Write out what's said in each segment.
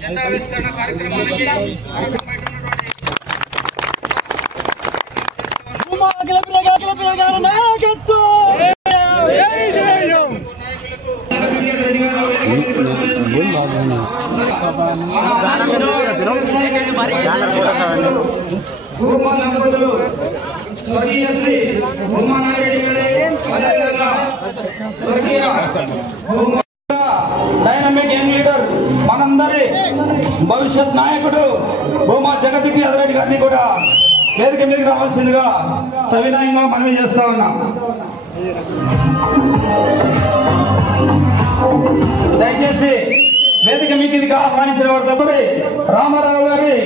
జెండావిష్కరణ కార్యక్రమానికి dynamic young leader మనందరి భవిష్యత్ నాయకుడు భూమా జగతికి అదరెడ్డి గారిని కూడా వేదిక మీదకి రావాల్సిందిగా సవినయంగా మనవి చేస్తా ఉన్నాం. దయచేసి వేదిక మీకు ఇది ఆహ్వానించిన వారి రామారావు గారి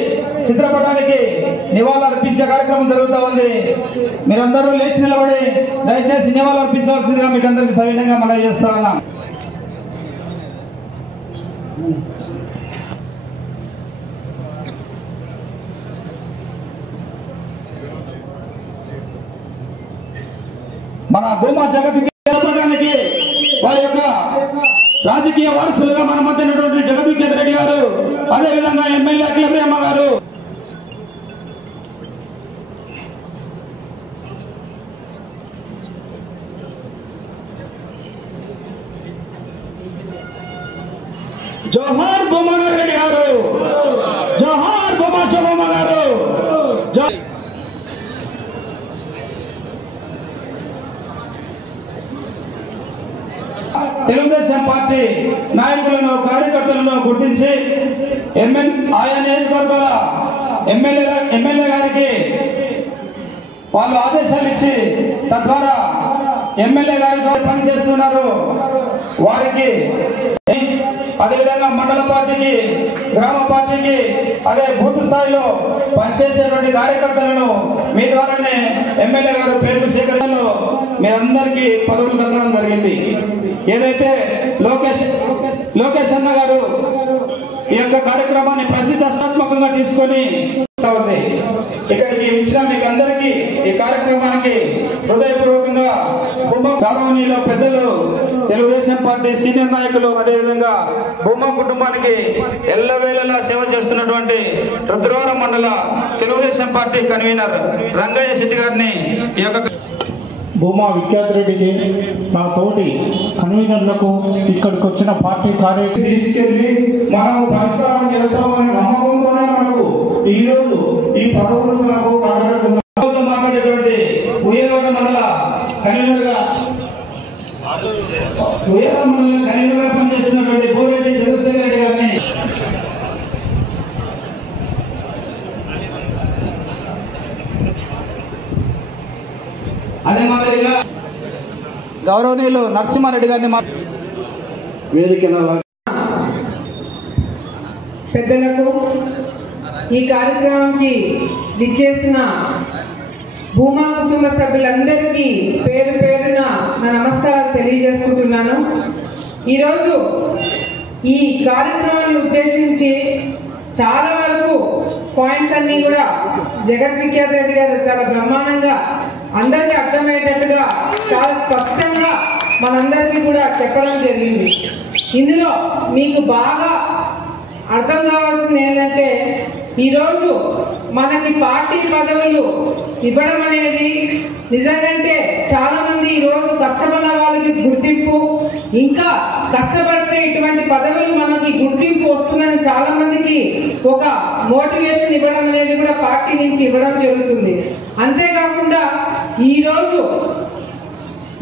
చిత్రపటానికి నివాళులు అర్పించే కార్యక్రమం జరుగుతూ ఉంది. మీరందరూ లేచి నిలబడి దయచేసి నివాళులు అర్పించవలసిందిగా మీకు అందరికి సవినయంగా మనవి చేస్తా ఉన్నాం. మన భూమా జగతికి వారి యొక్క రాజకీయ వారసులుగా మన మధ్య ఉన్నటువంటి జగద్విఖ్యాత రెడ్డి గారు, అదేవిధంగా ఎమ్మెల్యే అఖిల ప్రేమ గారు, జోహార్ భూమా రెడ్డి గారు, జోహార్ భూమా శోభమ్మ గారు. తెలుగుదేశం పార్టీ నాయకులను కార్యకర్తలను గుర్తించి ఆయా నియోజకవర్గాల ఎమ్మెల్యే గారికి వాళ్ళు ఆదేశాలు ఇచ్చి తద్వారా ఎమ్మెల్యే గారితో పనిచేస్తున్నారు. వారికి అదేవిధంగా మండల పార్టీకి, గ్రామ పార్టీకి, అదే బూత్ స్థాయిలో పనిచేసేటువంటి కార్యకర్తలను మీ ద్వారానే ఎమ్మెల్యే గారు పేరు సేకరణలో మీరందరికీ పదవులు దక్కడం జరిగింది. ఏదైతే లోకేష్ అన్న గారు ఈ యొక్క కార్యక్రమాన్ని ప్రతిష్టాత్మకంగా తీసుకొని ఇక్కడికి వచ్చిన మీకు అందరికీ ఈ కార్యక్రమానికి హృదయపూర్వకంగా గౌరవనీయులు పెద్దలు, తెలుగుదేశం పార్టీ సీనియర్ నాయకులు, అదేవిధంగా భూమా కుటుంబానికి ఎల్లవేళలా సేవ చేస్తున్నటువంటి రుద్రవరం మండల తెలుగుదేశం పార్టీ కన్వీనర్ రంగయ్య శెట్టి గారిని ఈ యొక్క భూమా విఖ్యాత రెడ్డికి, మా తోటి కన్వీనర్లకు, ఇక్కడికి వచ్చిన పార్టీ కార్యక్రమం తీసుకెళ్లి మనం పరిష్కారం చేస్తామనే నమ్మకంతోనే మనకు ఈ రోజు ఈ పదవులు మనకు మాట్లాడేటువంటి ఉయ్యాల మండల కన్వీనర్గా పనిచేస్తున్నటువంటి బోరెడ్డి చంద్రశేఖర్ రెడ్డి గారిని అదే మాదిరిగా గౌరవనీయులు నరసింహారెడ్డి గారిని వేదిక పెద్దలకు, ఈ కార్యక్రమానికి విచ్చేసిన భూమా కుటుంబ సభ్యులందరికీ పేరు పేరున నా నమస్కారాలు తెలియజేసుకుంటున్నాను. ఈరోజు ఈ కార్యక్రమాన్ని ఉద్దేశించి చాలా వరకు పాయింట్స్ అన్ని కూడా జగద్విఖ్యాత రెడ్డి గారు చాలా బ్రహ్మాండంగా అందరికీ అర్థమయ్యేటట్టుగా చాలా స్పష్టంగా మనందరికీ కూడా చెప్పడం జరిగింది. ఇందులో మీకు బాగా అర్థం కావాల్సింది ఏంటంటే, ఈరోజు మనకి పార్టీ పదవులు ఇవ్వడం అనేది నిజంగానే చాలా మంది ఈరోజు కష్టపడిన వాళ్ళకి గుర్తింపు, ఇంకా కష్టపడితే ఇటువంటి పదవులు మనకి గుర్తింపు వస్తుందని చాలా మందికి ఒక మోటివేషన్ ఇవ్వడం అనేది కూడా పార్టీ నుంచి ఇవ్వడం జరుగుతుంది. అంతేకాకుండా ఈరోజు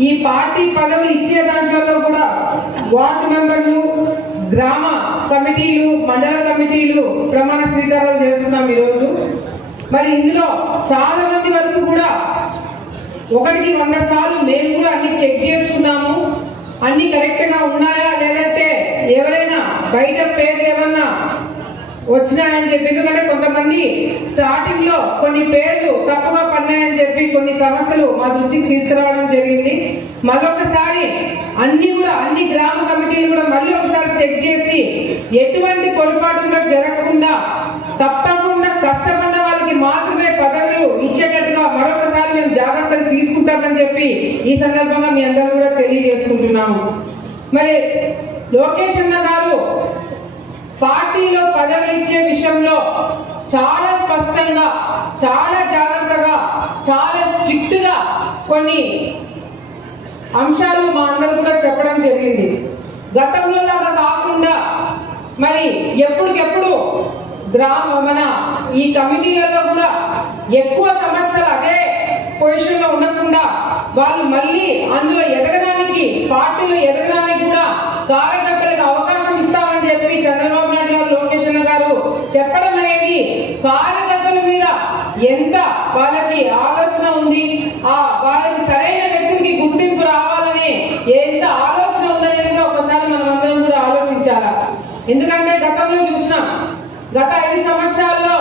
ఈ పార్టీ పదవులు ఇచ్చే దాంట్లో కూడా వార్డు మెంబర్లు, గ్రామ కమిటీలు, మండల కమిటీలు ప్రమాణ స్వీకారాలు చేస్తున్నాం ఈరోజు. మరి ఇందులో చాలా మంది వరకు కూడా 100 సార్లు మేము కూడా అన్ని చెక్ చేసుకున్నాము, అన్ని కరెక్ట్ గా ఉన్నాయా లేదంటే ఎవరైనా బయట పేర్లు ఏమన్నా వచ్చినాయని చెప్పి, ఎందుకంటే కొంతమంది స్టార్టింగ్ లో కొన్ని పేర్లు తప్పుగా పడినాయని చెప్పి కొన్ని సమస్యలు మా దృష్టికి తీసుకురావడం జరిగింది. మరొకసారి అన్ని గ్రామ కమిటీలు కూడా మళ్ళీ ఒకసారి చెక్ చేసి ఎటువంటి పొరపాటు కూడా జరగకుండా తప్పకుండా కష్టపడ్డ వాళ్ళకి మాత్రమే పదవులు ఇచ్చేటట్టుగా మరొకసారి మేము జాగ్రత్తలు తీసుకుంటామని చెప్పి ఈ సందర్భంగా మీ అందరూ కూడా తెలియజేసుకుంటున్నాము. మరి లోకేష్ అన్న గారు పార్టీలో పదవులు ఇచ్చే విషయంలో చాలా స్పష్టంగా, చాలా జాగ్రత్తగా, చాలా స్ట్రిక్ట్ గా కొన్ని అంశాలు మా అందరూ కూడా చెప్పడం జరిగింది. గతంలో లాగా కాకుండా మరి ఎప్పటికెప్పుడు మన ఈ కమిటీలలో కూడా ఎక్కువ సంవత్సరాలు అదే పొజిషన్ లో ఉండకుండా వాళ్ళు మళ్ళీ అందులో ఎదగడానికి, పార్టీలో ఎదగడానికి కూడా కార్యకర్తలకు అవకాశం ఇస్తామని చెప్పి చంద్రబాబు నాయుడు గారు, లోకేష్ అన్న గారు చెప్పడం అనేది కార్యకర్తల మీద ఎంత వాళ్ళకి ఆలోచన ఉంది, వాళ్ళకి సరైన వ్యక్తులకి గుర్తింపు రావాలని ఎంత ఆలోచన ఉందనేది కూడా ఒకసారి మనం అందరం కూడా ఆలోచించాలా. ఎందుకంటే గతంలో చూసినాం, గత 5 సంవత్సరాల్లో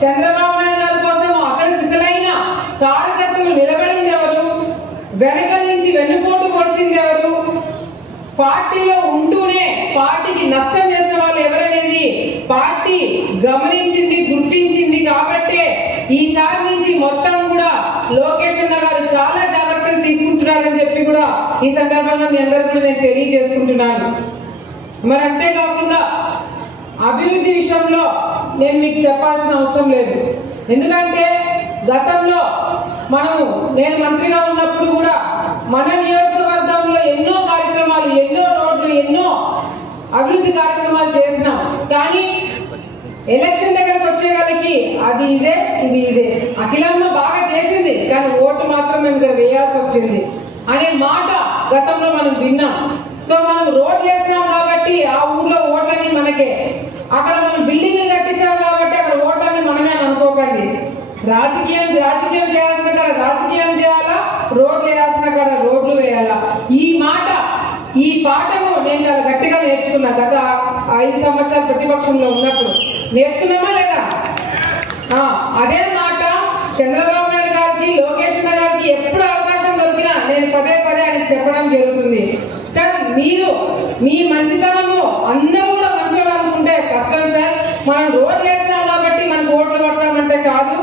చంద్రబాబు నాయుడు గారి కోసం అసలైన కార్యకర్తలు నిలబడింది ఎవరు, వెనక నుంచి వెన్నుపోటు పొడిచింది ఎవరు, పార్టీలో ఉంటూనే పార్టీకి నష్టం చేసిన వాళ్ళు ఎవరనేది పార్టీ గమనించింది, గుర్తించింది. కాబట్టి ఈసారి నుంచి మొత్తం కూడా లోకేష్ అన్న గారు చాలా జాగ్రత్తలు తీసుకుంటున్నారని చెప్పి కూడా ఈ సందర్భంగా మీ అందరూ కూడా నేను తెలియజేసుకుంటున్నాను. మరి అంతేకాకుండా అభివృద్ధి విషయంలో నేను మీకు చెప్పాల్సిన అవసరం లేదు. ఎందుకంటే గతంలో నేను మంత్రిగా ఉన్నప్పుడు కూడా మన నియోజకవర్గంలో ఎన్నో కార్యక్రమాలు, ఎన్నో రోడ్లు, ఎన్నో అభివృద్ధి కార్యక్రమాలు చేసినాం. కానీ ఎలక్షన్ దగ్గరకు వచ్చేగలికి అది ఇదే, ఇది ఇదే. అఖిలమ్మ బాగా చేసింది కానీ ఓటు మాత్రం మేము ఇక్కడ వేయాల్సి వచ్చింది అనే మాట గతంలో మనం విన్నాం. సో మనం రోడ్లు వేసినాం కాబట్టి ఆ ఊర్లో ఓట్లన్నీ మనకే, అక్కడ మనం బిల్డింగ్లు కట్టించాం కాబట్టి అక్కడ ఓట్లన్నీ మనమే అని అనుకోకండి. రాజకీయం చేయాల్సిన కాడ రాజకీయం చేయాలా, రోడ్లు వేయాల్సిన కాడ రోడ్లు వేయాలా. ఈ పాఠము నేను చాలా గట్టిగా నేర్చుకున్నా. గత 5 సంవత్సరాలు ప్రతిపక్షంలో ఉన్నప్పుడు నేర్చుకున్నామా లేదా? అదే మాట చంద్రబాబు నాయుడు గారికి, లోకేష్ గారికి ఎప్పుడు అవకాశం దొరికినా నేను పదే ఆయన చెప్పడం జరుగుతుంది. సార్, మీరు మీ మంచితనము అందరూ కూడా మంచిగా అనుకుంటే కష్టం సార్. మనం రోడ్లు వేస్తాం కాబట్టి మనకు ఓట్లు పడతామంటే కాదు.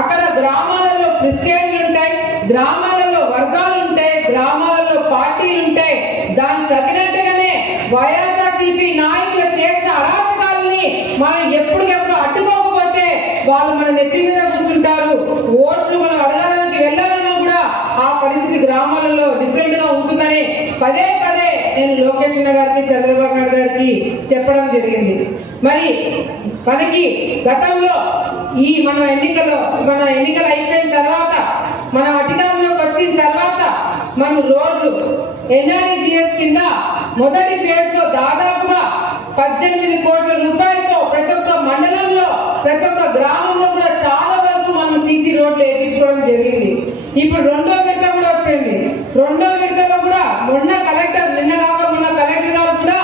అక్కడ గ్రామాలలో ప్రెస్టేజ్లు ఉంటాయి, గ్రామాలలో వర్గాలు ఉంటాయి, గ్రామాలలో పార్టీలు ఉంటాయి. దానికి తగినట్టుగానే వైఎస్ఆర్సీపీ నాయకులు చేసిన అరాచకాలని మనం ఎప్పటికెప్పుడు అడ్డుకోకపోతే వాళ్ళు మన నెత్తి మీద కూర్చుంటారు. ఓట్లు మనం అడగాలని వెళ్ళాలన్నా కూడా ఆ పరిస్థితి గ్రామాలలో డిఫరెంట్ గా ఉంటుందని పదే నేను లోకేష్ అన్న గారికి, చంద్రబాబు నాయుడు గారికి చెప్పడం జరిగింది. మరి మనకి గతంలో మన ఎన్నికలు అయిపోయిన తర్వాత, మన అధికారంలోకి వచ్చిన తర్వాత మన రోడ్లు ఎన్ఆర్ఈజీఎస్ కింద మొదటి ఫేజ్ లో దాదాపుగా 18 కోట్ల రూపాయలతో ప్రతి ఒక్క మండలంలో, ప్రతి ఒక్క గ్రామంలో కూడా చాలా వరకు మనం సీసీ రోడ్లు వేయించుకోవడం జరిగింది. ఇప్పుడు రెండో విడత కూడా వచ్చింది. రెండో విడతలో కూడా నిన్న కలెక్టర్ గారు కూడా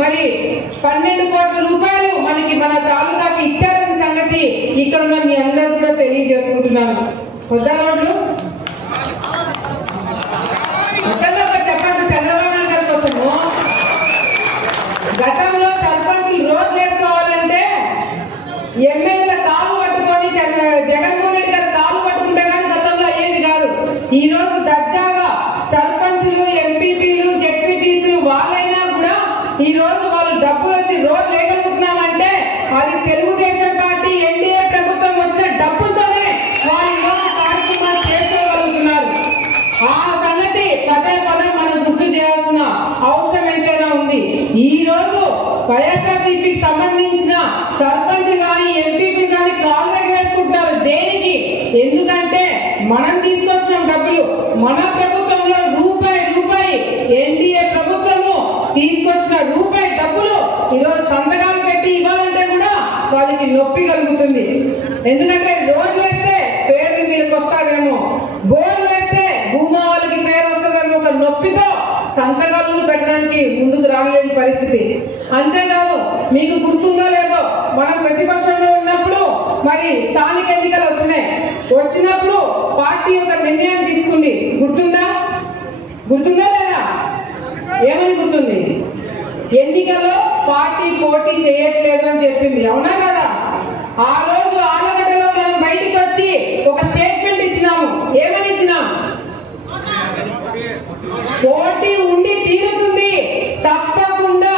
మరి 12 కోట్ల రూపాయలు మన తాలూకాకి ఇచ్చారనే సంగతి ఇక్కడ ఉన్న మీ అందరూ కూడా తెలియజేసుకుంటున్నాను. వద్దా రోడ్లు చెప్పండి. చంద్రబాబు నాయుడు గారి కోసము గతంలో సర్పంచులు రోడ్లు వేసుకోవాలంటే ఎమ్మెల్యేల కాలు పట్టుకొని జగన్మోహన్ రెడ్డి గారు కాలు పట్టుకుంటే కానీ గతంలో అయ్యేది కాదు. ఈ రోజు దర్జాగా సర్పంచులు, ఎంపీపీలు, జెడ్పీటీసీలు వాళ్ళైనా కూడా ఈ రోజు వాళ్ళు డబ్బులు వచ్చి రోడ్లు వేయగలుగుతున్నామంటే అది తెలుగుదేశం పార్టీ ఎన్డీఏ ప్రభుత్వం వచ్చిన డబ్బులతోనే వాళ్ళు ఈరోజు కార్యక్రమాలు చేసుకోగలుగుతున్నారు. ఆ సంగతి పదే మనం గుర్తు చేయాల్సిన అవసరం ఎంతైనా ఉంది. ఈ రోజు వైఎస్ఆర్సీపీకి సంబంధించిన సర్పంచ్ గాని, ఎంపీపీ గాని కాళ్ళు దగ్గర వేసుకుంటున్నారు. దేనికి? ఎందుకంటే మనం తీసుకొచ్చిన డబ్బులు, మన ప్రభుత్వంలో రూపాయి ఎన్డీఏ ప్రభుత్వము తీసుకొచ్చిన రూపాయి డబ్బులు ఈరోజు సంతకాలు పెట్టి ఇవ్వాలంటే కూడా వాళ్ళకి నొప్పి కలుగుతుంది. ఎందుకంటే రోడ్లు వేస్తే పేరు వీళ్ళకి వస్తాదేమో, బోర్లు వేస్తే భూమా వాళ్ళకి పేరు వస్తుందేమో ఒక నొప్పితో సంతకాలు పెట్టడానికి ముందుకు రాలేని పరిస్థితి. అంతేకాదు మీకు గుర్తుందో లేదో మనం ప్రతిపక్షంలో ఉన్నప్పుడు మరి స్థానిక ఎన్నికలు వచ్చినప్పుడు పార్టీ ఒక నిర్ణయం తీసుకుంది. గుర్తుందా లేదా? ఏమని గుర్తుంది? ఎన్నికల్లో పార్టీ పోటీ చేయట్లేదు అని చెప్పింది. అవునా కదా? ఆ రోజు ఆలగడ్డలో మనం బయటికి వచ్చి ఒక స్టేట్మెంట్ ఇచ్చినాము. ఏమని ఇచ్చినాం? పోటీ ఉండి తీరుతుంది, తప్పకుండా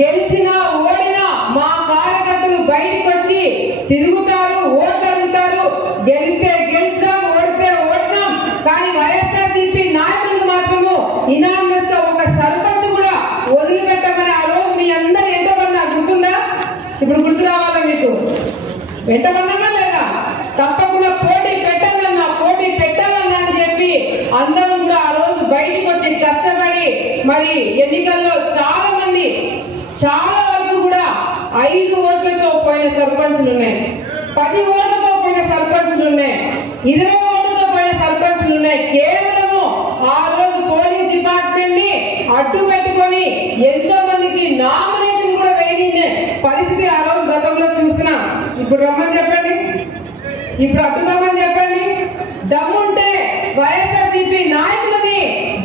గెలిచినా ఓడినా మా కార్యకర్తలు బయటికి వచ్చి తిరుగుతారు, ఓట్లు అడుగుతారు. గెలిస్తే గెలిచాం, ఓడితే ఓడినాం. కానీ వైఎస్ఆర్సీపీ నాయకులు మాత్రము ఇనానిమస్ గా ఒక సర్పంచ్ కూడా వదిలిపెట్టమని ఆ రోజు మీ అందరు ఎంతమన్నా గుర్తుందా? ఇప్పుడు గుర్తు రావాలా మీకు? వెంటమన్నామా లేదా? తప్పకుండా పోటీ పెట్టాలన్నా అని చెప్పి అందరూ కూడా ఆ రోజు బయటికి వచ్చి కష్టపడి మరి ఎన్నికల్లో చాలా వరకు కూడా 5 ఓట్లతో పోయిన సర్పంచులు ఉన్నాయి, 10 ఓట్లతో పోయిన సర్పంచులు ఉన్నాయి, 20 ఓట్లతో పోయిన సర్పంచులు ఉన్నాయి. కేవలము ఆ రోజు పోలీస్ డిపార్ట్మెంట్ ని అడ్డు పెట్టుకొని ఎంతో మందికి నామినేషన్ కూడా వేయని పరిస్థితి ఆ రోజు గతంలో చూస్తున్నాం. ఇప్పుడు రమ్మని చెప్పండి, ఇప్పుడు అడ్డుకోమని చెప్పండి. దమ్ముంటే వైఎస్ఆర్సీపీ నాయకులని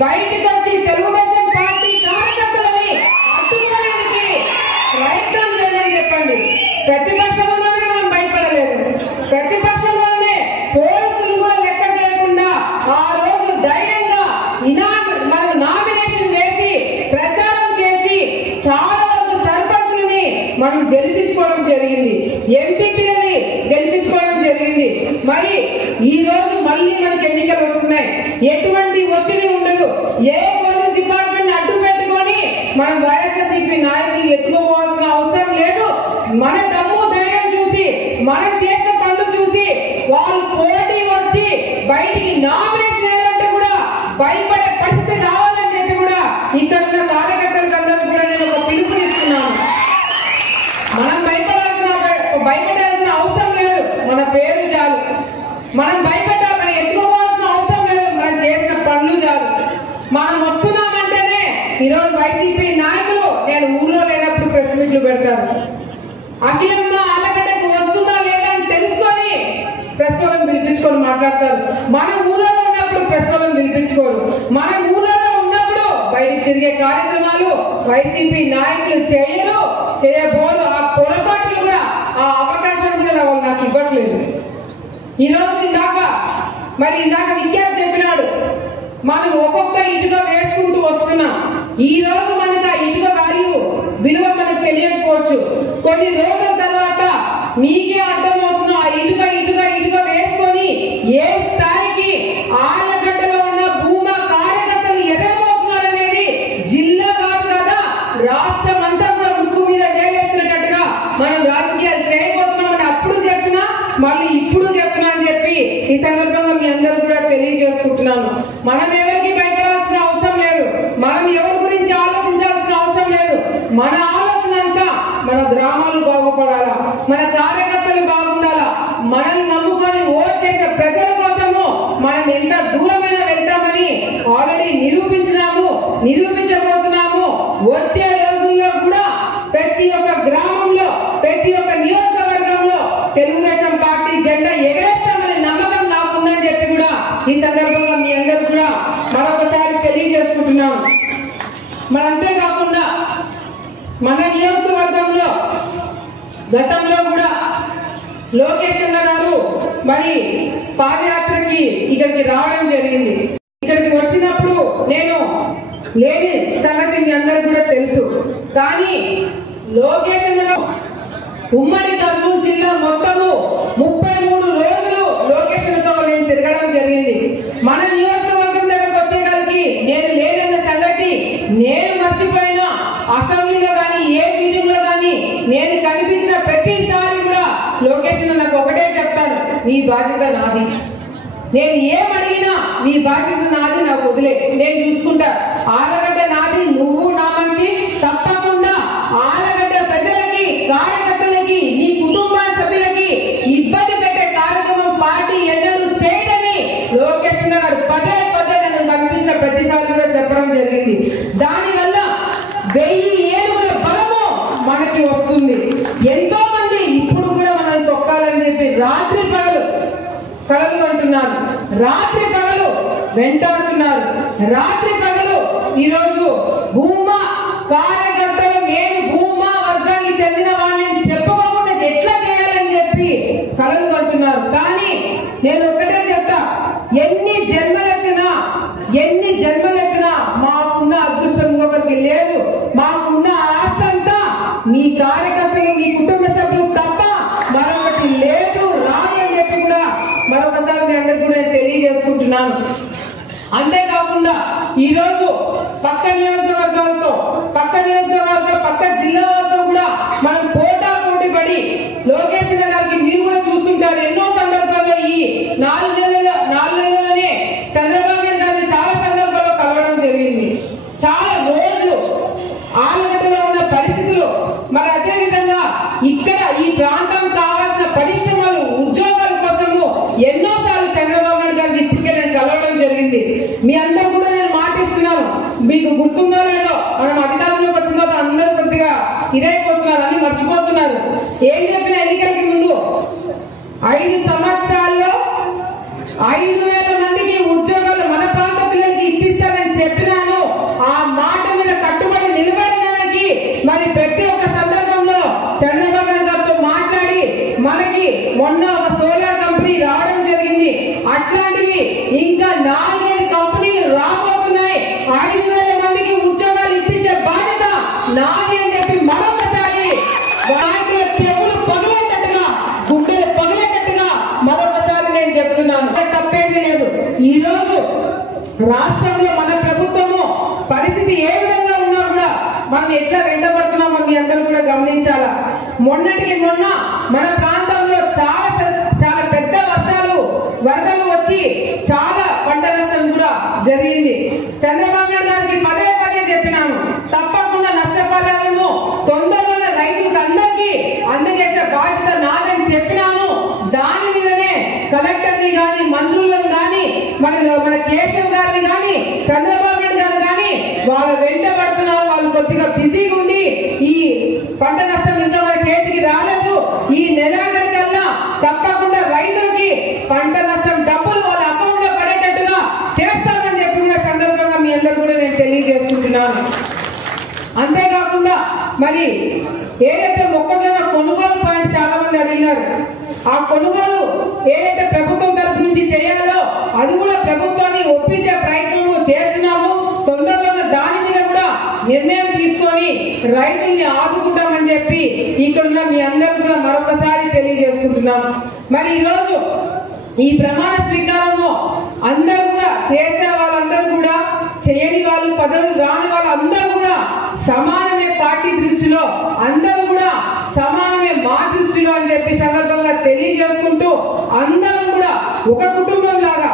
బయటకు వచ్చి తెలుగుదేశం పార్టీ కార్యకర్తలని అడ్డుకోవడానికి ప్రయత్నం చేయమని చెప్పండి. ప్రతిపక్షంలోనే మనం భయపడలేదు, ప్రతిపక్షంలోనే పోలీసులు కూడా లెక్క చేయకుండా ఆ రోజు ధైర్యంగా మనం నామినేషన్ వేసి ప్రచారం చేసి చాలా వరకు సర్పంచులని మనం గెలిపించుకోవడం జరిగింది, ఎంపీపీలని గెలిపించుకోవడం జరిగింది. మరి ఈ రోజు మళ్ళీ మనకి ఎన్నికలు వస్తున్నాయి, ఎటువంటి ఒత్తిడి ఉండదు. ఏ పోలీస్ డిపార్ట్మెంట్ అడ్డు పెట్టుకొని మనం వైఎస్ఆర్సీపీ నాయకులు ఎత్తుకోవాల్సిన అవసరం లేదు. మన దమ్ము ధైర్యం చూసి మనం చేసిన పనులు చూసి వాళ్ళు పోటీ వచ్చి బయటికి నామినేషన్ వేయాలంటే కూడా భయపడే పరిస్థితి రావాలని చెప్పి కూడా ఇక్కడ ఉన్న కార్యకర్తలకు అందరూ కూడా నేను ఒక పిలుపునిస్తున్నాను. మనం భయపడాల్సిన అవసరం లేదు, మన పేరు చాలు. మనం భయపడాలని ఎత్తుకోవాల్సిన అవసరం లేదు, మనం చేసిన పనులు చాలు. మనం వస్తున్నామంటేనే ఈరోజు వైసీపీ నాయకులు నేను ఊర్లో లేనప్పుడు ప్రెస్ మీట్లు పెడతారు. అఖిలమ్మ ఆలగడ్డకు వస్తుందా లేదా అని తెలుసుకొని ప్రెస్ వాళ్ళని పిలిపించుకొని మాట్లాడతారు. మన ఊర్లో ఉన్నప్పుడు ప్రెస్ వాళ్ళని పిలిపించుకోరు. మన ఊర్లో ఉన్నప్పుడు బయటికి తిరిగే కార్యక్రమాలు వైసీపీ నాయకులు చేయబోరు. ఆ పొరపాట్లు కూడా ఆ అవకాశం కూడా వాళ్ళు నాకు ఇవ్వట్లేదు. ఈరోజు ఇందాక విద్యార్థి చెప్పినాడు, మనం ఒక్కొక్క ఇటుక వేసుకుంటూ వస్తున్నాం. ఈ రోజు మనకు ఆ ఇటుక విలువ మనకు తెలియకపోవచ్చు. కొన్ని రోజుల తర్వాత మీకే అర్థమవుతున్న ఆ ఇటుక వేసుకొని ఏ స్థాయికి ఆలగడ్డలో ఉన్న భూమా కార్యకర్తలు ఎదగబోతున్నారనేది జిల్లా కాదు కదా, రాష్ట్రం అంతా కూడా ముక్కు మీద వేలేస్తున్నట్టుగా మనం రాజకీయాలు చేయబోతున్నామని అప్పుడు చెప్పినా మళ్ళీ ఇప్పుడు చెప్తున్నా అని చెప్పి ఈ సందర్భంగా మీ అందరూ కూడా తెలియజేసుకుంటున్నాను. మనం ఎవరికి భయపడాల్సిన అవసరం లేదు, మనం ఎవరి గురించి ఆలోచించాల్సిన అవసరం లేదు. మన ఆలోచన అంతా మన గ్రామాలు బాగుపడాలా, మన కార్యకర్తలు బాగుండాలా, మనల్ని నమ్ముకొని ఓట్ చేసే ప్రజల కోసము మనం ఎంత దూరమైనా వెళ్తామని ఆల్రెడీ నిరూపించబోతున్నాము. వచ్చే రోజుల్లో కూడా ప్రతి ఒక్క గ్రామంలో ప్రతి ఒక్క నియోజకవర్గంలో తెలుగుదేశం పార్టీ జెండా ఎగరేస్తామనే నమ్మకం నాకుందని చెప్పి కూడా ఈ సందర్భంగా మీ అందరూ కూడా మరొకసారి తెలియజేసుకుంటున్నాము. మరి అంతేకాకుండా మన నియోజకవర్గంలో గతంలో కూడా లోకేష్ అన్న గారు మరి పాదయాత్రకి ఇక్కడికి రావడం జరిగింది. ఇక్కడికి వచ్చినప్పుడు నేను లేని సంగతి మీ అందరికి కూడా తెలుసు. కానీ లోకేష్ అన్న ఉమ్మడి కర్నూలు జిల్లా మొత్తము 33 రోజులు లోకేష్ అన్నతో నేను తిరగడం జరిగింది. మన నియోజకవర్గం దగ్గరకు వచ్చేసరికి నేను లేదన్న సంగతి నేను మర్చిపోయినా అసెంబ్లీలో కానీ ఏ మీటింగ్ లో కానీ నేను కనిపించిన ప్రతిసారి కూడా లోకేష్ అన్న నాకు ఒకటే చెప్తాను, నీ బాధ్యత నాది, నేను ఏమడిగినా నీ బాధ్యత నాది, నాకు వదిలే, నేను చూసుకుంటా. ఆలగడ్డ నాది, నువ్వు నా మనిషి, తప్పకుండా ఆలగడ్డ ప్రజలకి కార్యకర్తలకి నీ కుటుంబ సభ్యులకి ఇబ్బంది పెట్టే కార్యక్రమం పార్టీ ఎన్నడూ చేయదని లోకేష్ గారు పదే నన్ను కనిపించిన ప్రతిసారి కూడా చెప్పడం జరిగింది. దానివల్ల 1000 ఏనుగుల బలము ఎంతో మంది ఇప్పుడు కూడా మనల్ని తొక్కాలని చెప్పి రాత్రి పగలు కలలు అంటున్నారు, రాత్రి పగలు వెంటాడుతున్నారు, రాత్రి పగలు ఈరోజు భూమా కార్యకర్తలు నేను భూమా వర్గానికి చెందిన వాడిని చెప్పుకోకుండా ఎట్లా చేయాలని చెప్పి కలలు కంటున్నారు. కానీ నేను ఒక్కటే చెప్తా, ఎన్ని జన్మలెత్తినా మాకున్న అదృష్టం ఇంకొకరికి లేదు. మాకున్న ఆస్తి అంతా మీ కార్యకర్తలు మీ కుటుంబ సభ్యులు తప్ప మరొకటి లేదు రాదు అని చెప్పి కూడా మరొకసారి మీ అందరికి కూడా నేను తెలియజేసుకుంటున్నాను. అంతేకాకుండా ఈరోజు పక్క నియోజకవర్గాలతో పక్క జిల్లాలతో కూడా మనం పోటీ పడి లోకేష్ గారికి మీరు కూడా చూస్తుంటారు. ఎన్నో సందర్భాల్లో ఈ 4 నెలలనే చంద్రబాబు నాయుడు గారిని చాలా సందర్భాల్లో కలవడం జరిగింది. చాలా రోడ్లు ఆలగడ్డలో ఉన్న పరిస్థితులు, మరి అదే విధంగా ఇక్కడ ఈ ప్రాంతం కావాల్సిన పరిశ్రమలు ఉద్యోగాల కోసము ఎన్నోసార్లు చంద్రబాబు నాయుడు గారికి ఇప్పటికే నేను కలవడం జరిగింది. మీ అందరూ కూడా నేను మాటిస్తున్నాను, మీకు గుర్తుందో లేదో మనం అధికారంలోకి వచ్చిన తర్వాత అందరూ కొద్దిగా ఇదైపోతున్నారు, అని మర్చిపోతున్నారు. ఏం చెప్పిన ఎన్నికలకి ముందు 5 సంవత్సరాల్లో 5,000 మందికి ఉద్యోగాలు మన ప్రాంత పిల్లలకి ఇప్పిస్తానని చెప్పినాను. ఆ మాట మీద కట్టుబడి నిలబడినానికి మరి ప్రతి ఒక్క సందర్భంలో చంద్రబాబు నాయుడు గారితో మాట్లాడి మనకి మొన్న ఒక సోలార్ కంపెనీ రావడం జరిగింది. అట్లాంటివి ఇంకా 4-5 కంపెనీలు రాబోతున్నాయి. 5,000 మందికి ఉద్యోగాలు ఇప్పించే బాధ్యత నాది అని చెప్పి మరొకసారి నాయకుల చెవులు పగలేటట్టుగా గుండెలు పగలేటట్టుగా మరొకసారి నేను చెప్తున్నాను. తప్పేది లేదు. ఈ రోజు రాష్ట్రంలో మన ప్రభుత్వము పరిస్థితి ఏ విధంగా ఉన్నా కూడా మనం ఎట్లా వెంటబడుతున్నామో మీ అందరూ కూడా గమనించాలా. మొన్నటికి మొన్న మన ప్రాంతంలో చాలా పెద్ద వరదలు వచ్చి చాలా పంట నష్టం కూడా జరిగింది. చంద్రబాబు నాయుడు గారికి పదే చెప్పినాము, తప్పకుండా నష్టపరిహారము తొందరలోనే రైతులకు అందరికీ అందజేసే బాధ్యత నాదని చెప్పినాను. దాని మీదనే కలెక్టర్ని గాని మంత్రులను గాని మన కేశవ్ గారిని గాని చంద్రబాబు నాయుడు గారు గాని వాళ్ళ వెంట పడుతున్నారు. వాళ్ళు కొద్దిగా బిజీగా ఉండి ఈ పంట నష్టం ఇంకా మన చేతికి రాలేదు. ఈ నెలాఖరికల్లా తప్పకుండా రైతులకి పంట నష్టం డబ్బులు వాళ్ళ అకౌంట్ లో పడేటట్టుగా చేస్తామని చెప్పి కూడా సందర్భంగా మీ అందరూ కూడా నేను తెలియజేసుకుంటున్నాను. అంతేకాకుండా మరి ఏదైతే మొక్కజొన్న కొనుగోలు పాయింట్ చాలా మంది అడిగినారు, ఆ కొనుగోలు ఏదైతే ప్రభుత్వం తరఫు నుంచి చేయాలో అది కూడా ప్రభుత్వాన్ని ఒప్పించే ప్రయత్నము చేస్తున్నాము. తొందరలో దాని మీద కూడా నిర్ణయం తీసుకొని రైతుల్ని ఆదుకుంటామని చెప్పి ఇక్కడ మీ అందరూ కూడా మరొకసారి తెలియజేసుకుంటున్నాం. మరి ఈరోజు ఈ ప్రమాణ స్వీకారము అందరూ కూడా చేసే వాళ్ళందరూ కూడా చేయని వాళ్ళు పదవులు రాని వాళ్ళు అందరూ కూడా సమానమే. పార్టీ దృష్టిలో అందరూ కూడా సమానమే మా దృష్టిలో అని చెప్పి సందర్భంగా తెలియజేసుకుంటూ అందరం కూడా ఒక కుటుంబం లాగా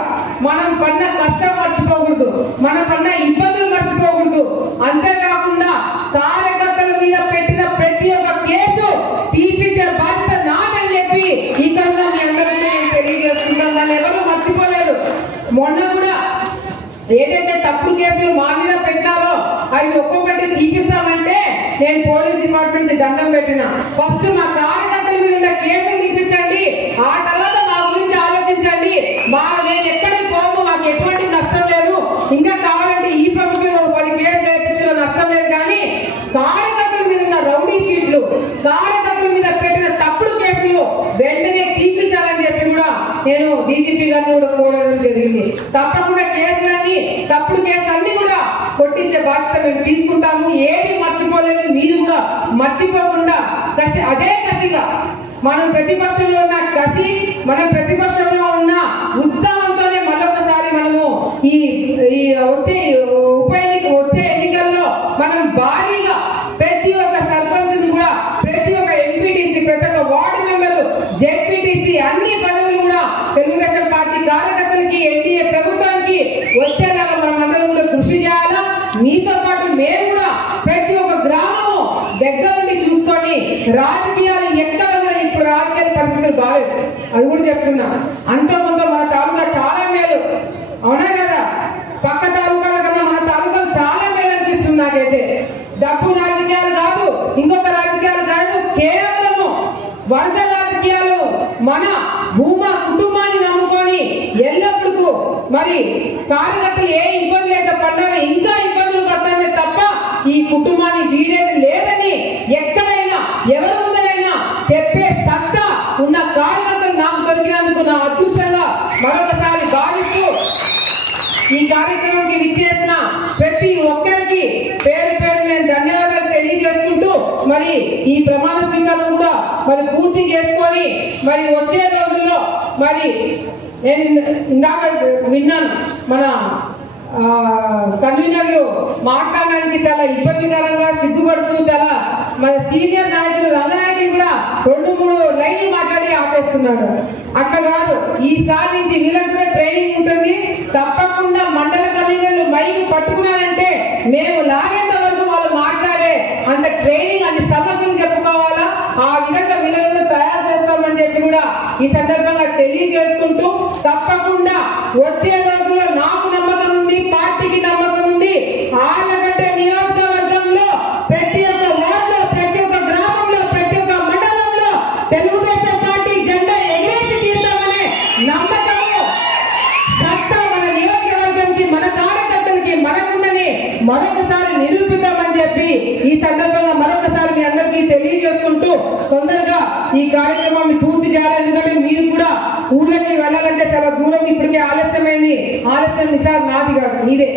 మనం పడిన కష్టం మర్చిపోకూడదు, మనం పడిన ఇబ్బందులు మర్చిపోకూడదు. అంతేకాకుండా కార్యకర్తల మీద పెట్టిన ప్రతి ఒక్క కేసు తీర్పించే బాధ్యత నాదని చెప్పి ఇక్కడ మీ అందరికీ నేను తెలియజేసుకుంటాను. దాన్ని ఎవరు మర్చిపోలేదు. మొన్న కూడా ఏదైతే తప్పుడు కేసులు మా మీద పెట్టినారో అవి ఒక్కొక్కటి తీపిస్తామంటే నేను పోలీస్ డిపార్ట్మెంట్ దండం పెట్టిన. ఫస్ట్ మా కార్యకర్తల మీద ఉన్న కేసులు తీపించండి, ఆ తర్వాత మా గురించి ఆలోచించండి. నేను ఎక్కడికి పోము, మాకు ఎటువంటి నష్టం లేదు. ఇంకా కావాలంటే ఈ ప్రభుత్వం 10 కేసులు వేయించిన నష్టం లేదు. కానీ కార్యకర్తల మీద ఉన్న రౌడీ షీట్లు, కార్యకర్తల మీద పెట్టిన తప్పుడు కేసులు వెంటనే తీపించాలని చెప్పి కూడా నేను డీజీపీ గారిని కూడా కోరడం జరిగింది. తప్పకుండా తప్పుడు కేసులన్నీ కూడా కొట్టించే బాధ్యత మేము తీసుకుంటాము. ఏది మర్చిపోలేదు, మీరు కూడా మర్చిపోకుండా అదే కసిగా మనం ప్రతిపక్షంలో ఉన్న కసి, మనం ప్రతిపక్షంలో ఉన్న ఉత్సాహంతోనే మరొకసారి మనము ఈ వచ్చే ఎన్నికల్లో మనం భారీగా ప్రతి ఒక్క సర్పంచ్ కూడా, ప్రతి ఒక్క ఎంపీటీసీ, ప్రతి ఒక్క వార్డు మెంబరు, జెడ్పీటీసీ అన్ని పదవులు కూడా తెలుగుదేశం పార్టీ కార్యకర్తలకి ఎన్డీఏ ప్రభుత్వానికి వచ్చేలాగా మనం అందరం కూడా కృషి చేయాలా. మీతో పాటు మేము కూడా ప్రతి ఒక్క గ్రామము దగ్గరుండి చూసుకొని రాజకీయాలు ఎక్కడ కూడా ఇప్పుడు రాజకీయ పరిస్థితులు బాగాలేదు, అది కూడా చెప్తున్నా. అంతకుముందు మన తాలూకా చాలా మేలు, అవునా కదా? పక్క తాలూకాల కన్నా మన తాలూకాలు చాలా మేలు అనిపిస్తుంది నాకైతే. డబ్బు రాజకీయాలు కాదు, ఇంకొక రాజకీయాలు కాదు, కేవలము వర్గ రాజకీయాలు మన భూమా కుటుంబాన్ని నమ్ముకొని ఎల్లప్పుడూ మరి కార్యకర్తలు ఏ ఇబ్బంది లేక పడ్డారో ఇంకా ఇబ్బందులు పడతామే తప్ప ఈ కుటుంబాన్ని వీడేది లేదని ఎక్కడైనా ఎవరి ముందరైనా చెప్పే సత్తా ఉన్న కార్యకర్తలు నాకు దొరికినందుకు నా అదృష్టంగా మరొకసారి భావిస్తూ ఈ కార్యక్రమానికి విచ్చేసిన ప్రతి ఒక్కరికి పేరు పేరు నేను ధన్యవాదాలు తెలియజేసుకుంటూ మరి ఈ ప్రమాణ స్వీకారం కూడా మరి పూర్తి చేసుకొని మరి వచ్చే రోజుల్లో మరి నేను ఇందాక విన్నాను మన కన్వీనర్లు మాట్లాడడానికి చాలా ఇబ్బందికరంగా సిగ్గుపడుతూ చాలా మన సీనియర్ నాయకులు రంగనాయకులు కూడా 2-3 లైన్లు మాట్లాడి ఆపేస్తున్నాడు. అట్లా కాదు, ఈసారి నుంచి వీళ్ళకి కూడా ట్రైనింగ్ ఉంటుంది. తప్పకుండా మండల కన్వీనర్లు మైక్ పట్టుకున్నారంటే మేము లాగేంత వరకు వాళ్ళు మాట్లాడే అంత ట్రైనింగ్ అన్ని సమస్యలు చెప్పుకోవాలా, ఆ విధంగా వీళ్ళని తయారు చేస్తామని చెప్పి కూడా ఈ సందర్భంగా తెలియజేసుకుంటూ తప్పకుండా వచ్చే రోజుల్లో నాకు నమ్మకం ఉంది, పార్టీకి నమ్మకం ఉంది. ఆళ్లగడ్డ నియోజకవర్గంలో ప్రతి ఒక్క వార్డులో, ప్రతి ఒక్క గ్రామంలో, ప్రతి ఒక్క మండలంలో తెలుగుదేశం పార్టీ జెండా ఎగరేసి తీస్తామనే నమ్మకము సత్తా మన నియోజకవర్గానికి, మన కార్యకర్తలకి మనకుందని మరొకసారి నిరూపిద్దామని చెప్పి ఈ సందర్భంగా మరొకసారి మీ అందరికీ తెలియజేసుకుంటూ తొందరగా ఈ కార్యక్రమాన్ని పూర్తి చేయాలి. ఎందుకంటే మీరు కూడా ఊళ్ళకి వెళ్ళాలంటే చాలా దూరం, ఇప్పటికే ఆలస్యమైంది. ఆలస్యం ఈసారి నాది కాదు, మీదే.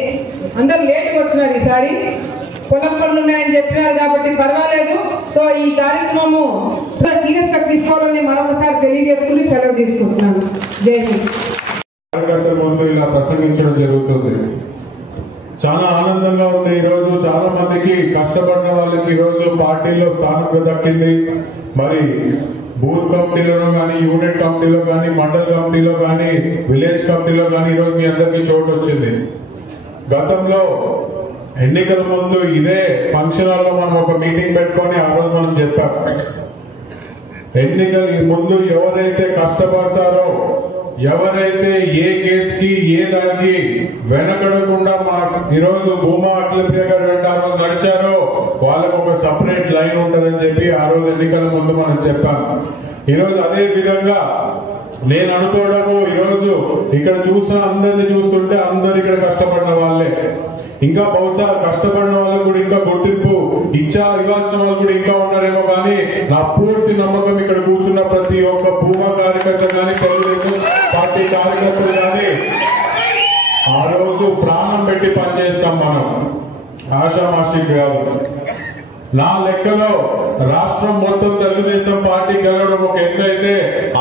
అందరు లేట్గా వచ్చినారు, ఈసారి పొలం పనులు ఉన్నాయని చెప్పినారు కాబట్టి పర్వాలేదు. సో ఈ కార్యక్రమము సీరియస్ గా తీసుకోవాలని మరొకసారి తెలియజేసుకుని సెలవు తీసుకుంటున్నాను. జై హింద్. కార్యకర్తల ముందు ఇలా ప్రసంగించడం జరుగుతుంది. చాలా ఆనందంగా ఉంది. ఈ రోజు చాలా మందికి కష్టపడిన వాళ్ళకి ఈ రోజు పార్టీలో స్థానం దక్కింది. మరి బూత్ కమిటీలో కానీ, యూనిట్ కమిటీలో కానీ, మండల కమిటీలో కానీ, విలేజ్ కమిటీలో కానీ ఈరోజు మీ అందరికీ చోటు వచ్చింది. గతంలో ఎన్నికల ముందు ఇదే ఫంక్షన్ హాల్లో మనం ఒక మీటింగ్ పెట్టుకొని ఆ రోజు మనం చెప్పాం, ఎన్నికల ముందు ఎవరైతే కష్టపడతారో, ఎవరైతే ఏ కేసుకి ఏ దానికి వెనకడకుండా ఈరోజు భూమా అఖిలప్రియ గారు వెంట ఆ రోజు నడిచారో వాళ్ళకు ఒక సపరేట్ లైన్ ఉంటుందని చెప్పి ఆ రోజు ఎన్నికల ముందు మనం చెప్పాం. ఈరోజు అదే విధంగా నేను అనుకోవడము, ఈరోజు ఇక్కడ చూసిన అందరిని చూస్తుంటే అందరు ఇక్కడ కష్టపడిన వాళ్ళే. ఇంకా బహుశా కష్టపడిన వాళ్ళకు కూడా ఇంకా గుర్తింపు ఇవ్వాల్సిన వాళ్ళు కూడా ఇంకా ఉన్నారేమో, కానీ నా పూర్తి నమ్మకం ఇక్కడ కూర్చున్న ప్రతి ఒక్క భూమా కార్యకర్త కానీ, తెలుగుదేశం పార్టీ కార్యకర్తలు కానీ ఆ రోజు ప్రాణం పెట్టి పనిచేస్తాం. మనం ఆషామాషి కాదు. నా లెక్కలో రాష్ట్రం మొత్తం తెలుగుదేశం పార్టీ గెలవడం ఒక ఎత్తు అయితే,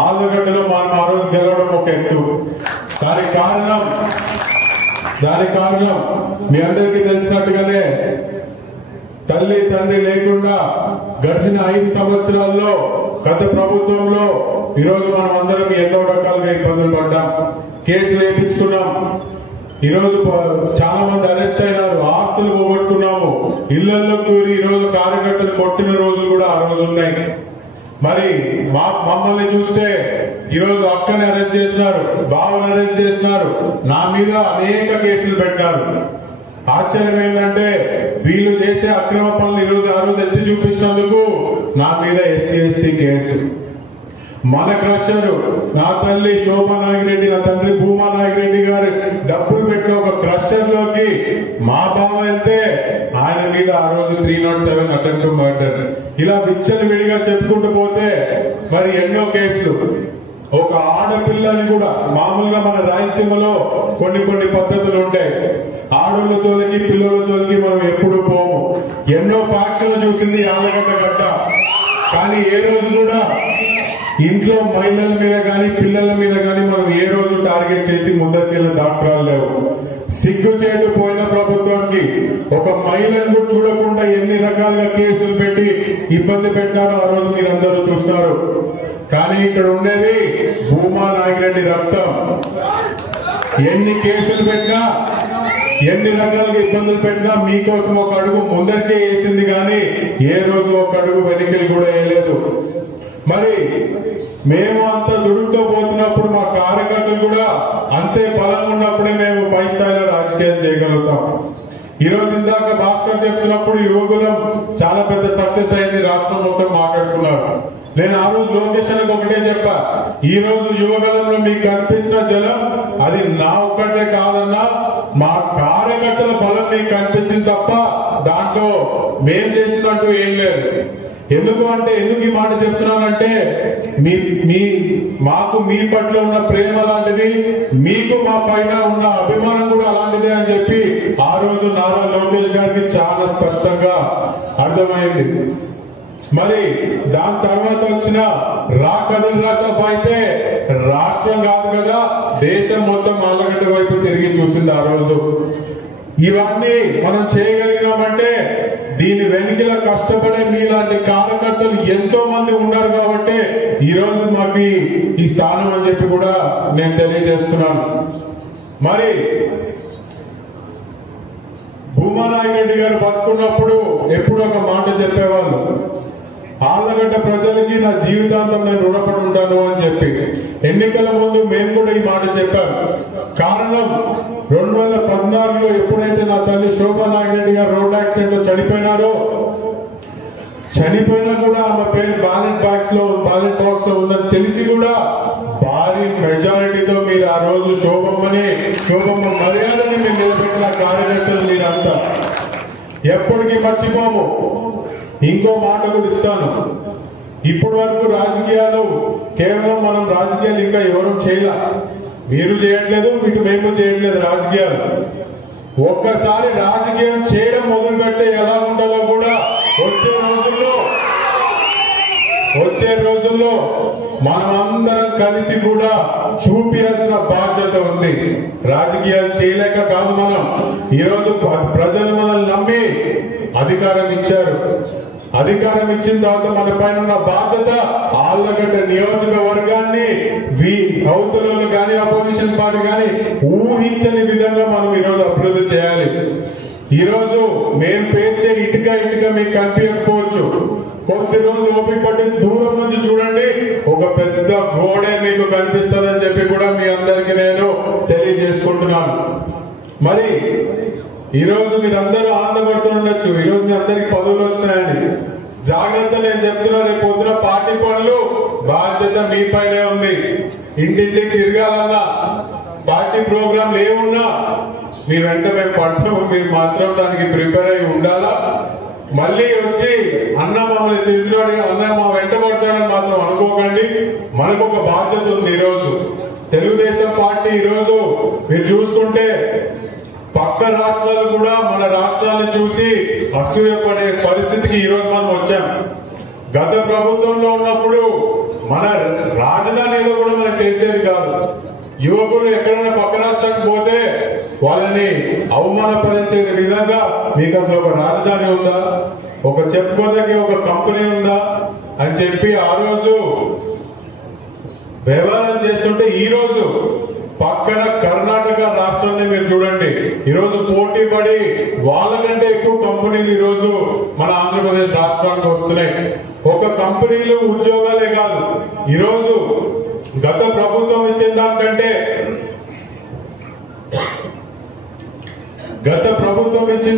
ఆళ్లగడ్డలో మనం ఆ రోజు గెలవడం ఒక ఎత్తు. దానికి కారణం మీ అందరికీ తెలిసినట్టుగానే తల్లి తండ్రి లేకుండా గడిచిన 5 సంవత్సరాల్లో గత ప్రభుత్వంలో ఈరోజు మనం అందరం ఎన్నో రకాలుగా ఇబ్బందులు పడ్డాం, కేసులు వేయించుకున్నాం. ఈరోజు చాలా మంది అరెస్ట్ అయినారు, ఆస్తులు పోగొట్టుకున్నాము, ఇళ్లలో కూరి ఈరోజు కార్యకర్తలు కొట్టిన రోజులు కూడా ఆ రోజు ఉన్నాయి. మరి మమ్మల్ని చూస్తే ఈరోజు అక్కని అరెస్ట్ చేసినారు, బావని అరెస్ట్ చేసినారు, నా మీద అనేక కేసులు పెట్టారు. ఆశ్చర్యం ఏంటంటే వీళ్ళు చేసే అక్రమ పనులు ఈరోజు ఆ రోజు ఎత్తి చూపించినందుకు నా మీద SC ST కేసు. మన క్రషర్ నా తల్లి శోభా నాగిరెడ్డి, నా తండ్రి భూమా నాగిరెడ్డి గారు డబ్బులు పెట్టిన ఒక క్రషర్ లోకి మా బావ వెళ్తే ఆయన మీద ఆ రోజు 307 అటెంప్ట్ టు మర్డర్. ఇలా విచ్చలు విడిగా చెప్పుకుంటూ పోతే మరి ఎన్నో కేసులు. ఒక ఆడపిల్లని కూడా మామూలుగా మన రాయలసీమలో కొన్ని పద్ధతులు ఉంటాయి. ఆడోళ్ళ జోలికి పిల్లల జోలికి మనం ఎప్పుడు పోము. ఎన్నో ఫ్యాక్షన్లు చూసింది ఆళ్లగడ్డ గడ్డ. కానీ ఏ రోజు కూడా ఇంట్లో మహిళల మీద కానీ పిల్లల మీద కానీ మనం ఏ రోజు టార్గెట్ చేసి ముందరికెళ్ళిన దాఖలాలు లేవు. సిగ్గుచేటు పోయిన ప్రభుత్వానికి ఒక మహిళను కూడా చూడకుండా ఎన్ని రకాలుగా కేసులు పెట్టి ఇబ్బంది పెట్టారో ఆ రోజు మీరందరూ చూస్తున్నారు. కానీ ఇక్కడ ఉండేది భూమా నాగిరెడ్డి రక్తం. ఎన్ని కేసులు పెట్టినా, ఎన్ని రకాలుగా ఇబ్బందులు పెట్టినా మీకోసం ఒక అడుగు ముందరికే వేసింది, కానీ ఏ రోజు ఒక అడుగు వెనక్కి కూడా వేయలేదు. మరి మేము అంత దుడుకుతో పోతున్నప్పుడు మా కార్యకర్తలు కూడా అంతే బలంగా ఉన్నప్పుడే మేము పై స్థాయిలో రాజకీయాలు చేయగలుగుతాం. ఈ రోజు ఇందాక భాస్కర్ చెప్తున్నప్పుడు యువకులం చాలా పెద్ద సక్సెస్ అయింది, రాష్ట్రం మొత్తం మాట్లాడుతున్నారు. నేను ఆ రోజు లోకేషన్కి ఒకటే చెప్పా, ఈ రోజు యువగలంలో మీకు కనిపించిన జలం అది నా ఒక్కటే కాదన్నా, మా కార్యకర్తల బలం మీకు కనిపించింది తప్ప దాంట్లో మేం చేసినట్టు ఏం లేదు. ఎందుకు ఈ మాట చెప్తున్నానంటే మాకు మీ పట్ల ఉన్న ప్రేమ లాంటిది, మీకు మా పైన ఉన్న అభిమానం కూడా అలాంటిదే అని చెప్పి ఆ రోజు నారా లోకేష్ గారికి చాలా స్పష్టంగా అర్థమైంది. మరి దాని తర్వాత వచ్చిన కదిరి రాష్ట్రం అయితే రాష్ట్రం కాదు కదా, దేశం మొత్తం ఆళ్ళగడ్డ వైపు తిరిగి చూసింది ఆ రోజు. ఇవన్నీ మనం చేయగలిగినామంటే దీని వెనుకల కష్టపడే మీలాంటి కార్యకర్తలు ఎంతో మంది ఉన్నారు కాబట్టి ఈ రోజు మాకు ఈ స్థానం అని చెప్పి కూడా నేను తెలియజేస్తున్నాను. మరి భూమానాయుడు గారు బతుకున్నప్పుడు ఎప్పుడు ఒక మాట చెప్పేవాళ్ళు, ఆళ్ళగడ్డ ప్రజలకి నా జీవితాంతం నేను రుణపడి ఉంటాను అని చెప్పి. ఎన్నికల ముందు మేము కూడా ఈ మాట చెప్పాం. కారణం 2014లో ఎప్పుడైతే నా తల్లి శోభానాయుడు గారు రోడ్ యాక్సిడెంట్ లో చనిపోయినా కూడా ఆమె పేరు బ్యాలెట్ బాక్స్ లో ఉందని తెలిసి కూడా భారీ మెజారిటీతో మీరు ఆ రోజు శోభమ్మ మర్యాదని మేము నిలబెట్టిన కార్యకర్తలు మీరంతా ఎప్పటికీ మర్చిపోము. ఇంకో మాట కూడా ఇస్తాను, ఇప్పటి వరకు రాజకీయాలు కేవలం మనం రాజకీయాలు ఇంకా ఎవరు చేయలే, మీరు చేయట్లేదు, ఇటు మేము చేయట్లేదు రాజకీయాలు. ఒక్కసారి రాజకీయం చేయడం మొదలుపెట్టే ఎలా ఉండాలో కూడా వచ్చే రోజుల్లో మనం అందరం కలిసి కూడా చూపించాల్సిన బాధ్యత ఉంది. రాజకీయాలు చేయలేక కాదు, మనం ఈరోజు ప్రజలు మనల్ని నమ్మి అధికారం ఇచ్చారు. అధికారం ఇచ్చిన తర్వాత మన పైన ఉన్న బాధ్యత ఆళ్ళగడ్డ నియోజకవర్గాన్ని అవతలను కానీ అపోజిషన్ పార్టీ కానీ ఊహించని విధంగా మనం ఈరోజు అభివృద్ధి చేయాలి. ఈరోజు మేము పేర్చే ఇటుక మీకు కనిపించకపోవచ్చు, కొద్ది రోజులు ఓపిక పట్టి దూరం నుంచి చూడండి, ఒక పెద్ద గోడే మీకు కనిపిస్తుందని చెప్పి కూడా మీ అందరికీ నేను తెలియజేసుకుంటున్నాను. మరి ఈరోజు మీరందరూ ఆనందపడుతుండొచ్చు, ఈరోజు మీ అందరికి పదవులు వచ్చినాయని. జాగ్రత్త, నేను చెప్తున్నా, రేపు పొద్దున పార్టీ పనులు బాధ్యత మీ పైనే ఉంది. ఇంటింటికి తిరగాలన్నా, పార్టీ ప్రోగ్రాంలు ఏమున్నా మీ వెంట మేము పడతాము, మీరు మాత్రం దానికి ప్రిపేర్ అయి ఉండాలా. మళ్ళీ వచ్చి అన్న మమ్మల్ని తిరుగుతున్నాడు, అన్న మా వెంట పడతాడని మాత్రం అనుకోకండి. మనకు ఒక బాధ్యత ఉంది. ఈరోజు తెలుగుదేశం పార్టీ ఈరోజు మీరు చూసుకుంటే పక్క రాష్ట్రాలు కూడా మన రాష్ట్రాన్ని చూసి అసూయపడే పరిస్థితికి ఈరోజు మనం వచ్చాం. గత ప్రభుత్వంలో ఉన్నప్పుడు మన రాజధాని ఏదో కూడా మనకు తెలిసేది కాదు. యువకులు ఎక్కడైనా పక్క రాష్ట్రానికి పోతే వాళ్ళని అవమానపరిచే విధంగా మీకు అసలు ఒక రాజధాని ఉందా, ఒక చెప్పుకోదగ్గ ఒక కంపెనీ ఉందా అని చెప్పి ఆ రోజు వ్యవహారం చేస్తుంటే ఈ రోజు పక్కన కర్ణాటక రాష్ట్రాన్ని మీరు చూడండి, ఈరోజు పోటీ పడి వాళ్ళకంటే ఎక్కువ కంపెనీలు ఈరోజు మన ఆంధ్రప్రదేశ్ రాష్ట్రానికి వస్తున్నాయి. ఒక కంపెనీలు ఉద్యోగాలే కాదు, ఈరోజు గత ప్రభుత్వం ఇచ్చిన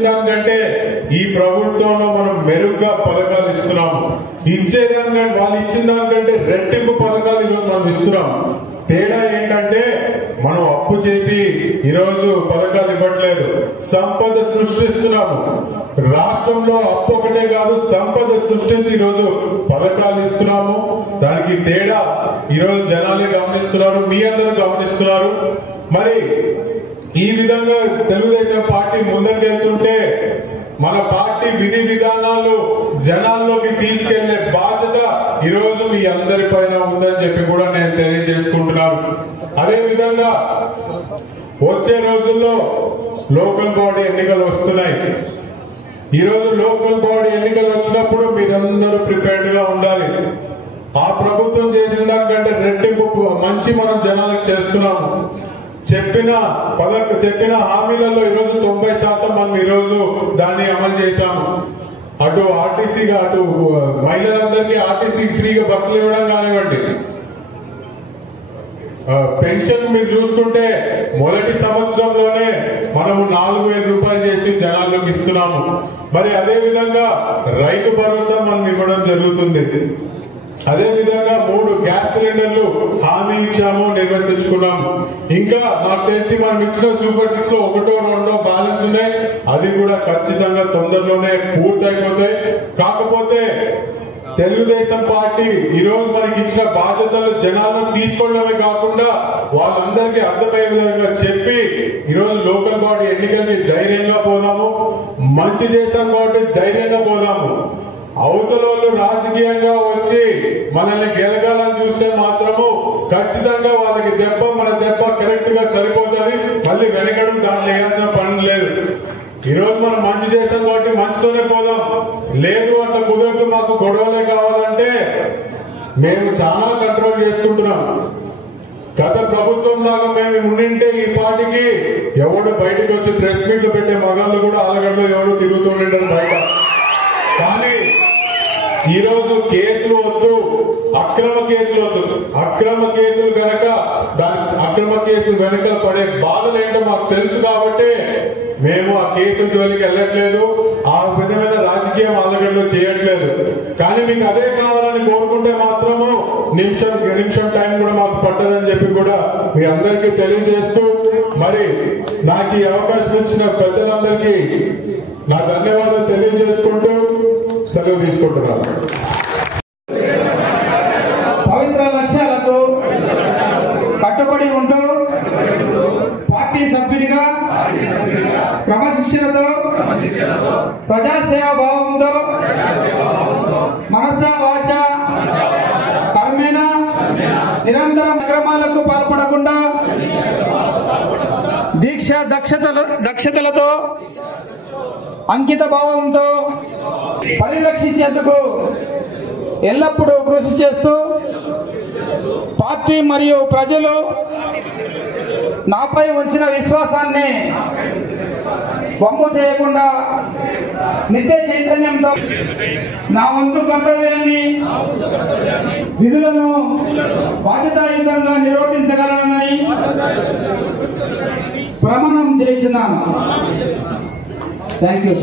దానికంటే ఈ ప్రభుత్వంలో మనం మెరుగ్గా పథకాలు ఇస్తున్నాము. ఇచ్చేదానికంటే వాళ్ళు ఇచ్చిన దానికంటే రెట్టింపు పథకాలు ఈరోజు మనం ఇస్తున్నాం. తేడా ఏంటంటే మనం అప్పు చేసి ఈరోజు పథకాలు ఇవ్వట్లేదు, సంపద సృష్టిస్తున్నాము. రాష్ట్రంలో అప్పు ఒకటే కాదు, సంపద సృష్టించి ఈరోజు పథకాలు ఇస్తున్నాము. దానికి తేడా ఈరోజు జనాలే గమనిస్తున్నారు, మీ అందరూ గమనిస్తున్నారు. మరి ఈ విధంగా తెలుగుదేశం పార్టీ ముందరికెళ్తుంటే మన పార్టీ విధి విధానాలు జనాల్లోకి తీసుకెళ్లే బాధ్యత ఈరోజు మీ అందరి పైన ఉందని చెప్పి కూడా నేను తెలియజేసుకుంటున్నాను. అదే విధంగా వచ్చే రోజుల్లో లోకల్ బాడీ ఎన్నికలు వస్తున్నాయి. ఈరోజు లోకల్ బాడీ ఎన్నికలు వచ్చినప్పుడు మీరందరూ ప్రిపేర్డ్ గా ఉండాలి. ఆ ప్రభుత్వం చేసిన దానికంటే రెట్టింపు మంచి మనం జనాలకు చేస్తున్నాము. చెప్పిన హామీలలో ఈరోజు 90% మనం ఈరోజు దాన్ని అమలు చేశాము. అటు ఆర్టీసీగా, అటు మహిళలందరికీ ఆర్టీసీ ఫ్రీగా బస్సులు ఇవ్వడం కానివ్వండి, పెన్షన్ మీరు చూసుకుంటే మొదటి సంవత్సరంలోనే మనము 4,000 రూపాయలు చేసి జనాల్లోకి ఇస్తున్నాము. మరి అదే విధంగా రైతు భరోసా మనం ఇవ్వడం జరుగుతుంది. అదే విధంగా 3 గ్యాస్ సిలిండర్లు హామీ ఇచ్చాము, నిర్వర్తించుకున్నాం. ఇంకా నాకు తెలిసి మనం ఇచ్చిన సూపర్ 6 లో 1, 2 బ్యాలెన్స్ ఉన్నాయి. అది కూడా ఖచ్చితంగా తొందరలోనే పూర్తయిపోతాయి. కాకపోతే తెలుగుదేశం పార్టీ ఈ రోజు మనకి ఇచ్చిన బాధ్యతలు జనాలను తీసుకోవడమే కాకుండా వాళ్ళందరికీ అర్థమయ్యే విధంగా చెప్పి ఈ రోజు లోకల్ బాడీ ఎన్నికల్ని ధైర్యంగా పోదాము, మంచి చేశాం కాబట్టి ధైర్యంగా పోదాము. అవతల రాజకీయంగా వచ్చి మనల్ని గెలగాలని చూస్తే మాత్రము ఖచ్చితంగా వాళ్ళకి దెబ్బ మన దెబ్బ కరెక్ట్ గా సరిపోతుంది. మళ్ళీ వెనకడు దాన్ని వేయాల్సిన పని లేదు. ఈ రోజు మనం మంచి చేసాం కాబట్టి మంచితోనే పోదాం. లేదు అట్లా కుదరదు, మాకు గొడవలే కావాలంటే మేము చాలా కంట్రోల్ చేసుకుంటున్నాం. గత ప్రభుత్వం లాగా మేము ఉండింటే ఈ పార్టీకి ఎవడు బయటకు వచ్చి ప్రెస్ మీట్లు పెట్టే మగాళ్ళు కూడా ఆలగడ్డలో ఎవరు తిరుగుతుండే బయట. కానీ ఈ రోజు కేసులు వద్దు, అక్రమ కేసులు వద్దు. అక్రమ కేసులు కనుక దాని అక్రమ కేసులు వెనుక పడే బాధలు ఏంటో మాకు తెలుసు కాబట్టి మేము ఆ కేసుల జోలికి వెళ్ళట్లేదు, ఆ విధమైన రాజకీయం ఆలగడ్డలో చేయట్లేదు. కానీ మీకు అదే కావాలని కోరుకుంటే మాత్రము నిమిషం టైం కూడా మాకు పట్టదని చెప్పి కూడా మీ అందరికీ తెలియజేస్తూ, మరి నాకు ఈ అవకాశం ఇచ్చిన పెద్దలందరికీ నా ధన్యవాదాలు తెలియజేసుకుంటూ సెలవు తీసుకుంటున్నాను. పవిత్ర లక్ష్యాలకు కట్టుబడి ఉంటూ పార్టీ సభ్యునిగా క్రమశిక్షణతో ప్రజాసేవా భావంతో మనస వాచ కర్మేణ నిరంతరం అక్రమాలకు పాల్పడకుండా దీక్ష దక్షతలతో అంకిత భావంతో పరిరక్షించేందుకు ఎల్లప్పుడూ కృషి చేస్తూ పార్టీ మరియు ప్రజలు నాపై ఉంచిన విశ్వాసాన్ని వమ్ము చేయకుండా నిత్య చైతన్యంతో నా వంతు కర్తవ్యాన్ని విధులను బాధ్యతాయుతంగా నిర్వర్తించగలనని ప్రమాణం చేస్తున్నాను. Thank you.